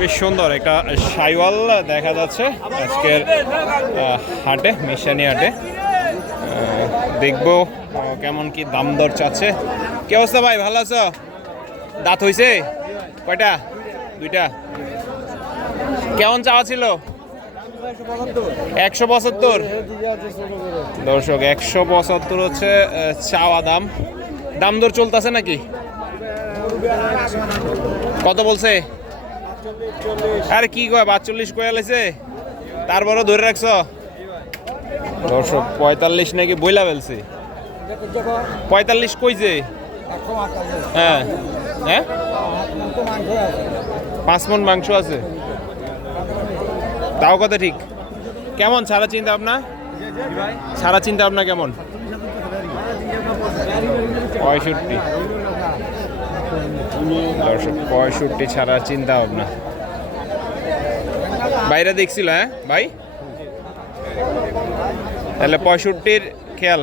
বেশ সুন্দর একটা শাইওয়াল দেখা যাচ্ছে আজকের হাটে, মিশানি হাটে। দেখবো কেমন কি দাম দর চাচ্ছে। কি অবস্থা ভাই, ভালো আছো? দাঁত হইছে কয়টা? দুইটা। কেমন চাওয়া ছিল? 175। দর্শক 175 হচ্ছে চাওয়া দাম। দাম দর চলতেছে নাকি? কত বলছে? আরে কি কয়, 42 কয়ে লাইছে, তারপরও ধরে রাখছ। দর্শক 45 নাকি বইলা ফেলছে। 45 কইছে? হ্যাঁ হ্যাঁ, 5 মণ মাংস আছে, তাও কথা ঠিক। কেমন ছাড়া চিন্তা ভাবনা? ছাড়া চিন্তা ভাবনা কেমন? 65। দর্শক 65 ছাড়া চিন্তা ভাবনা। বাইরে দেখছিল হ্যাঁ ভাই, তাহলে 65-র খেয়াল।